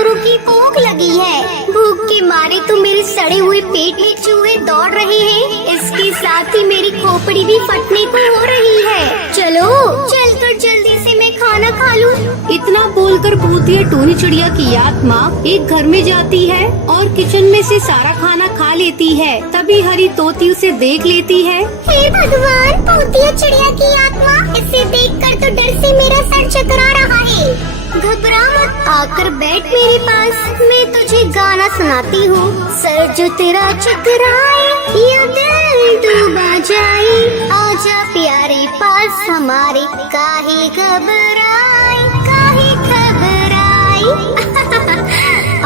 जोरों की भूख लगी है। भूख के मारे तो मेरे सड़े हुए पेट में चूहे दौड़ रहे हैं। इसके साथ ही मेरी खोपड़ी भी फटने को हो रही है। चलो चलकर जल्दी से मैं खाना खा लूं। इतना बोलकर भूतिया टूनी चिड़िया की आत्मा एक घर में जाती है और किचन में से सारा खाना खा लेती है। तभी हरी तोती उसे देख लेती है। हे भगवान, भूतिया चिड़िया की आत्मा, इसे देखकर तो डर से मेरा सर चकरा रहा है। घबरा मत, आकर बैठ मेरे पास, मैं तुझे गाना सुनाती हूँ। सर जो तेरा चकराए या दिल डूबा जाए, आजा प्यारे पास हमारे, काहे घबराए काहे घबराए।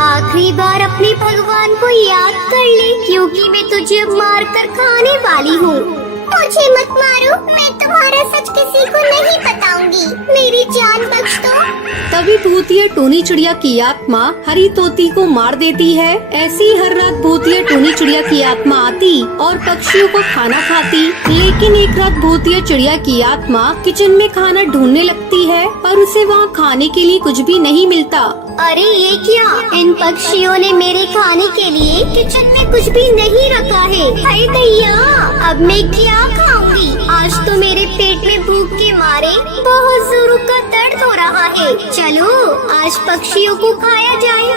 आखिरी बार अपने भगवान को याद कर ले, क्योंकि मैं तुझे मार कर खाने वाली हूँ। मुझे मत मारो, मैं तुम्हारा सच किसी को नहीं बताऊंगी, मेरी जान बख्श दो। तभी भूतिया टूनी चिड़िया की आत्मा हरी तोती को मार देती है। ऐसी ही हर रात भूतिया टूनी चिड़िया की आत्मा आती और पक्षियों को खाना खाती। लेकिन एक रात भूतिया चिड़िया की आत्मा किचन में खाना ढूंढने लगती है पर उसे वहाँ खाने के लिए कुछ भी नहीं मिलता। अरे ये क्या, इन पक्षियों ने मेरे खाने के लिए किचन में कुछ भी नहीं रखा है। हाय भैया, अब मैं क्या खाऊंगी? आज तो मेरे पेट में भूख के मारे बहुत जोरों का दर्द हो रहा है। चलो आज पक्षियों को खाया जाए।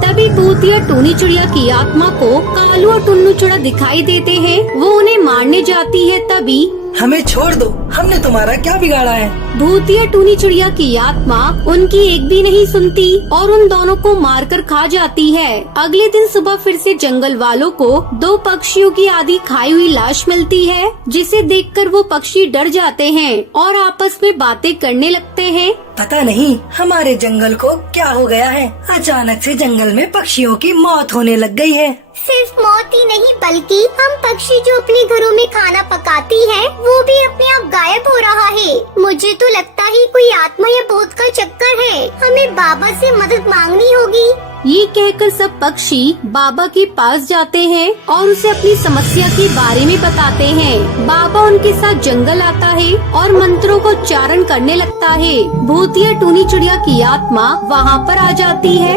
तभी भूतिया टूनी चिड़िया की आत्मा को कालू और टुन्नू चिड़ा दिखाई देते हैं। वो उन्हें मारने जाती है। तभी हमें छोड़ दो, हमने तुम्हारा क्या बिगाड़ा है? भूतिया टूनी चिड़िया की आत्मा उनकी एक भी नहीं सुनती और उन दोनों को मारकर खा जाती है। अगले दिन सुबह फिर से जंगल वालों को 2 पक्षियों की आधी खाई हुई लाश मिलती है, जिसे देखकर वो पक्षी डर जाते हैं और आपस में बातें करने लगते हैं। पता नहीं हमारे जंगल को क्या हो गया है, अचानक से जंगल में पक्षियों की मौत होने लग गई है। सिर्फ मौत ही नहीं, बल्कि हम पक्षी जो अपने घरों में खाना पकाती है, वो भी अपने आप गायब हो रहा है। मुझे तो लगता है कोई आत्मा या भूत का चक्कर है, हमें बाबा से मदद मांगनी होगी। ये कहकर सब पक्षी बाबा के पास जाते हैं और उसे अपनी समस्या के बारे में बताते हैं। बाबा उनके साथ जंगल आता है और मंत्रों को उच्चारण करने लगता है। भूतिया टूनी चिड़िया की आत्मा वहाँ पर आ जाती है।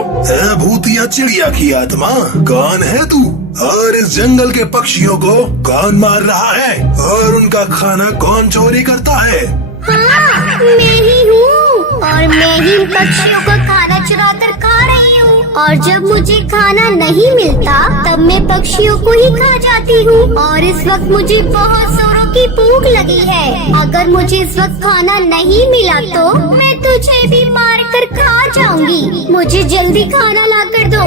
भूतिया चिड़िया की आत्मा, कौन है तू? और इस जंगल के पक्षियों को कौन मार रहा है? और उनका खाना कौन चोरी करता है? हाँ, मैं ही हूँ और मैं ही पक्षियों का खाना चुरा कर खा रही हूँ। और जब मुझे खाना नहीं मिलता तब मैं पक्षियों को ही खा जाती हूँ। और इस वक्त मुझे बहुत जोरों की भूख लगी है। अगर मुझे इस वक्त खाना नहीं मिला तो मैं तुझे भी मार कर खा जाऊंगी। मुझे जल्दी खाना ला कर दो।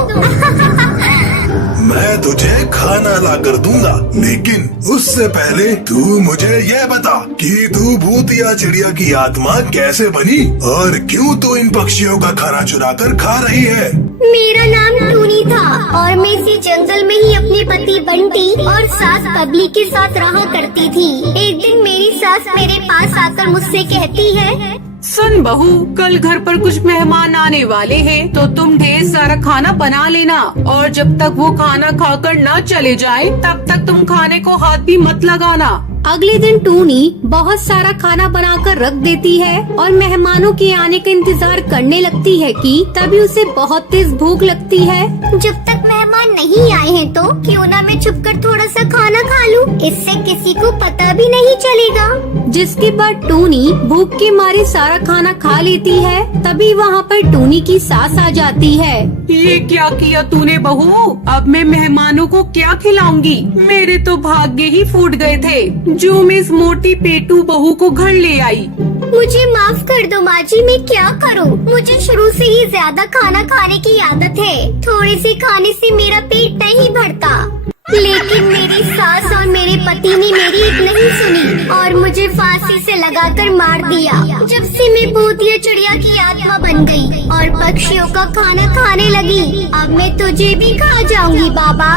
मैं तुझे खाना ला कर दूंगा, लेकिन उससे पहले तू मुझे ये बता कि तू भूतिया चिड़िया की आत्मा कैसे बनी और क्यों तू इन पक्षियों का खाना चुरा कर खा रही है? मेरा नाम टूनी था और मैं इसी जंगल में ही अपने पति बंटी और सास बबली के साथ रहा करती थी। एक दिन मेरी सास मेरे पास आकर मुझसे कहती है, सुन बहू, कल घर पर कुछ मेहमान आने वाले हैं, तो तुम ढेर सारा खाना बना लेना और जब तक वो खाना खाकर न चले जाए तब तक तुम खाने को हाथ भी मत लगाना। अगले दिन टूनी बहुत सारा खाना बनाकर रख देती है और मेहमानों के आने का इंतजार करने लगती है कि तभी उसे बहुत तेज भूख लगती है। जब तक मेहमान नहीं आए हैं तो क्यों ना मैं छुपकर थोड़ा सा खाना खा लूं, इससे किसी को पता भी नहीं चलेगा। जिसके बाद टूनी भूख के मारे सारा खाना खा लेती है। तभी वहाँ पर टूनी की सास आ जाती है। ये क्या किया तूने बहू? अब मैं मेहमानों को क्या खिलाऊंगी? मेरे तो भाग्य ही फूट गए थे जो मैं इस मोटी पेटू बहू को घर ले आई। मुझे माफ कर दो माँ जी, मैं क्या करूँ? मुझे शुरू से ही ज्यादा खाना खाने की आदत है। थोड़े से खाने से मेरा पेट नहीं भरता। लेकिन मेरी सास और मेरे पति ने मेरी एक नहीं सुनी और मुझे फांसी से लगाकर मार दिया। जब से मैं भूतिया चिड़िया की आत्मा बन गई और पक्षियों का खाना खाने लगी, अब मैं तुझे भी खा जाऊंगी बाबा।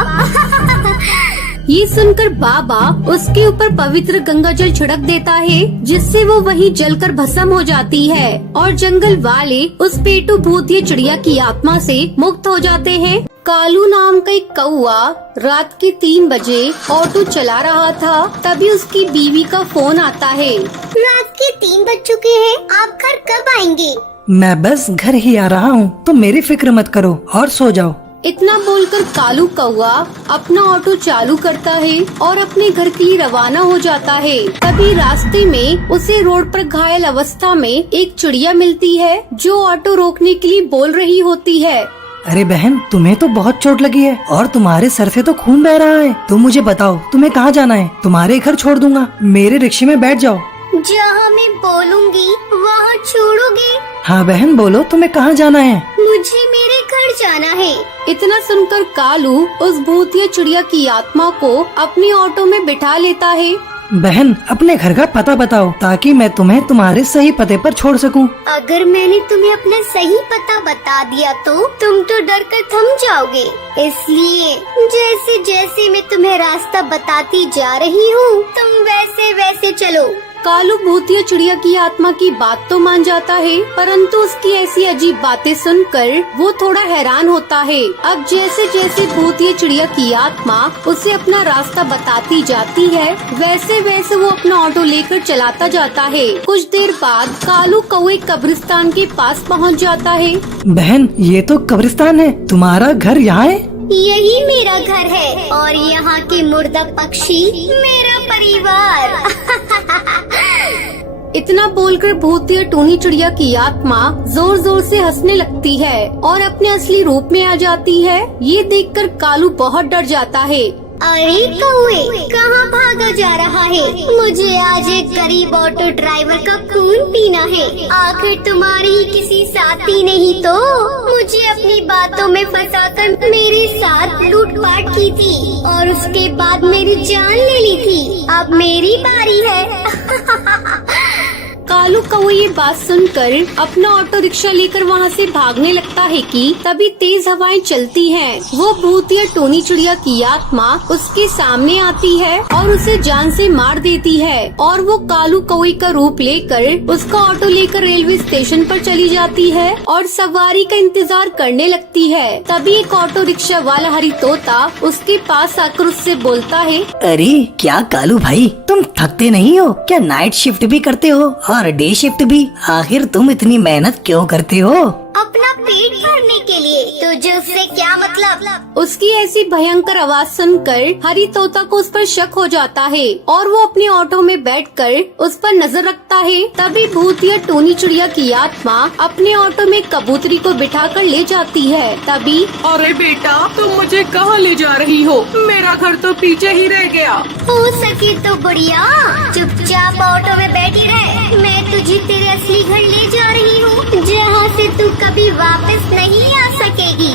ये सुनकर बाबा उसके ऊपर पवित्र गंगा जल छिड़क देता है, जिससे वो वहीं जलकर भस्म हो जाती है और जंगल वाले उस पेटू भूतिया चिड़िया की आत्मा से मुक्त हो जाते हैं। कालू नाम का एक कौआ रात के 3 बजे ऑटो चला रहा था। तभी उसकी बीवी का फोन आता है। रात के 3 बज चुके हैं, आप घर कब आएंगे? मैं बस घर ही आ रहा हूँ, तो मेरी फिक्र मत करो और सो जाओ। इतना बोलकर कालू कौवा अपना ऑटो चालू करता है और अपने घर के लिए रवाना हो जाता है। तभी रास्ते में उसे रोड पर घायल अवस्था में एक चिड़िया मिलती है जो ऑटो रोकने के लिए बोल रही होती है। अरे बहन, तुम्हें तो बहुत चोट लगी है और तुम्हारे सर से तो खून बह रहा है। तुम मुझे बताओ तुम्हें कहाँ जाना है? तुम्हारे घर छोड़ दूंगा, मेरे रिक्शे में बैठ जाओ। जहाँ मैं बोलूँगी वहाँ छोड़ोगे? हाँ बहन बोलो, तुम्हें कहाँ जाना है? मुझे मेरे घर जाना है। इतना सुनकर कालू उस भूतिया चिड़िया की आत्मा को अपने ऑटो में बिठा लेता है। बहन अपने घर का पता बताओ ताकि मैं तुम्हें तुम्हारे सही पते पर छोड़ सकूं। अगर मैंने तुम्हें अपना सही पता बता दिया तो तुम तो डर कर थम जाओगे, इसलिए जैसे जैसे मैं तुम्हें रास्ता बताती जा रही हूँ तुम वैसे वैसे चलो। कालू भूतिया चिड़िया की आत्मा की बात तो मान जाता है, परंतु उसकी ऐसी अजीब बातें सुनकर वो थोड़ा हैरान होता है। अब जैसे जैसे भूतिया चिड़िया की आत्मा उसे अपना रास्ता बताती जाती है, वैसे वैसे वो अपना ऑटो लेकर चलाता जाता है। कुछ देर बाद कालू कौवे कब्रिस्तान के पास पहुंच जाता है। बहन ये तो कब्रिस्तान है, तुम्हारा घर यहाँ है? यही मेरा घर है और यहाँ के मुर्दा पक्षी मेरा परिवार। इतना बोलकर भूतिया टूनी चिड़िया की आत्मा जोर जोर से हंसने लगती है और अपने असली रूप में आ जाती है। ये देखकर कालू बहुत डर जाता है। अरे कौवे, कहाँ भागा जा रहा है? मुझे आज एक गरीब ऑटो ड्राइवर का खून पीना है। आखिर तुम्हारी ही किसी साथी नहीं तो मुझे अपनी बातों में फंसाकर मेरे साथ लूटपाट की थी और उसके बाद मेरी जान ले ली थी। अब मेरी बारी है। कालू कौवे ये बात सुनकर अपना ऑटो रिक्शा लेकर वहाँ से भागने लगता है कि तभी तेज हवाएं चलती हैं। वो भूतिया टोनी चिड़िया की आत्मा उसके सामने आती है और उसे जान से मार देती है और वो कालू कौवे का रूप लेकर उसका ऑटो लेकर रेलवे स्टेशन पर चली जाती है और सवारी का इंतजार करने लगती है। तभी एक ऑटो रिक्शा वाला हरी तोता उसके पास आकर उससे बोलता है, अरे क्या कालू भाई, तुम थकते नहीं हो क्या? नाइट शिफ्ट भी करते हो और डे शिफ्ट भी, आखिर तुम इतनी मेहनत क्यों करते हो? अपना पेट भरने के लिए। तुझे उससे क्या मतलब? उसकी ऐसी भयंकर आवाज सुनकर हरी तोता को उस पर शक हो जाता है और वो अपने ऑटो में बैठकर उस पर नजर रखता है। तभी भूतिया टोनी चिड़िया की आत्मा अपने ऑटो में कबूतरी को बिठाकर ले जाती है। तभी अरे बेटा, तुम मुझे कहाँ ले जा रही हो? मेरा घर तो पीछे ही रह गया। हो सके तो बढ़िया, चुपचाप ऑटो में बैठी रहे। मैं तुझे तेरे असली घर ले जा रही हूँ, जहाँ से तू कभी वापस नहीं आ सकेगी।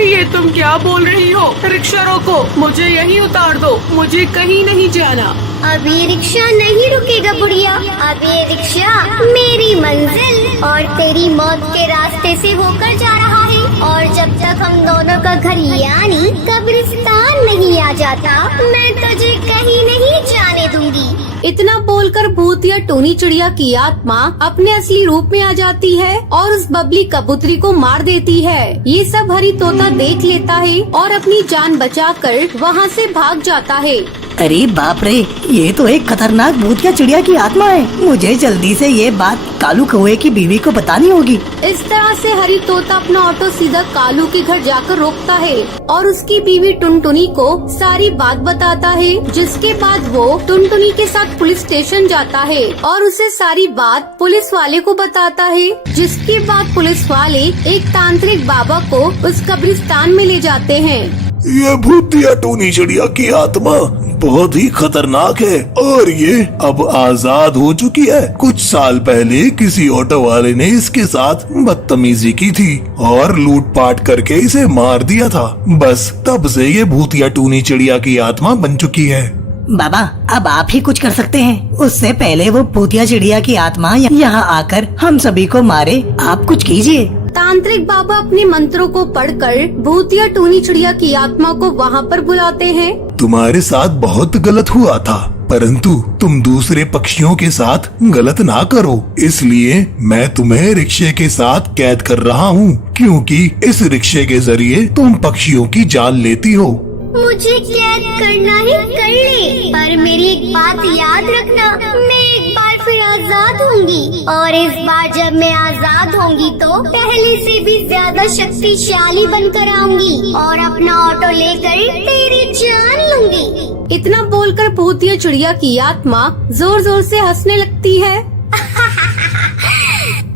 ये तुम क्या बोल रही हो? रिक्शा रोको, मुझे यहीं उतार दो, मुझे कहीं नहीं जाना। अब ये रिक्शा नहीं रुकेगा बुढ़िया। अब ये रिक्शा मेरी मंजिल और तेरी मौत के रास्ते से होकर जा रहा है और जब तक हम दोनों का घर यानी कब्रिस्तान नहीं आ जाता मैं तुझे कहीं नहीं जाने दूंगी। इतना बोलकर भूतिया टोनी चिड़िया की आत्मा अपने असली रूप में आ जाती है और उस बबली कबूतरी को मार देती है। ये सब हरी तोता देख लेता है और अपनी जान बचाकर वहाँ से भाग जाता है। अरे बाप रे, ये तो एक खतरनाक भूतिया चिड़िया की आत्मा है। मुझे जल्दी से ये बात कालू कौवे की बीवी को बतानी होगी। इस तरह से हरी तोता अपना ऑटो सीधा कालू के घर जाकर रोकता है और उसकी बीवी टुनटुनी को सारी बात बताता है, जिसके बाद वो टुनटुनी के साथ पुलिस स्टेशन जाता है और उसे सारी बात पुलिस वाले को बताता है, जिसके बाद पुलिस वाले एक तांत्रिक बाबा को उस कब्रिस्तान में ले जाते हैं। ये भूतिया टोनी चिड़िया की आत्मा बहुत ही खतरनाक है और ये अब आजाद हो चुकी है। कुछ साल पहले किसी ऑटो वाले ने इसके साथ बदतमीजी की थी और लूटपाट करके इसे मार दिया था। बस तब से ये भूतिया टोनी चिड़िया की आत्मा बन चुकी है। बाबा अब आप ही कुछ कर सकते हैं। उससे पहले वो भूतिया चिड़िया की आत्मा यहाँ आकर हम सभी को मारे, आप कुछ कीजिए। तांत्रिक बाबा अपने मंत्रों को पढ़कर भूतिया टोनी चिड़िया की आत्मा को वहाँ पर बुलाते हैं। तुम्हारे साथ बहुत गलत हुआ था, परंतु तुम दूसरे पक्षियों के साथ गलत ना करो, इसलिए मैं तुम्हें रिक्शे के साथ कैद कर रहा हूँ, क्योंकि इस रिक्शे के जरिए तुम पक्षियों की जान लेती हो। मुझे कैद करना ही कर ले, पर मेरी एक बात याद रखना, मैं एक बार फिर आजाद होंगी, और इस बार जब मैं आजाद होंगी तो पहले से भी ज्यादा शक्तिशाली बनकर आऊंगी और अपना ऑटो लेकर तेरी जान लूंगी। इतना बोलकर भूतिया चिड़िया की आत्मा जोर जोर से हंसने लगती है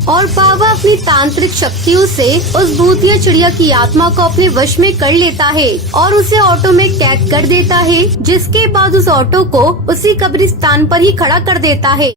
और बाबा अपनी तांत्रिक शक्तियों से उस भूतिया चिड़िया की आत्मा को अपने वश में कर लेता है और उसे ऑटो में टैग कर देता है, जिसके बाद उस ऑटो को उसी कब्रिस्तान पर ही खड़ा कर देता है।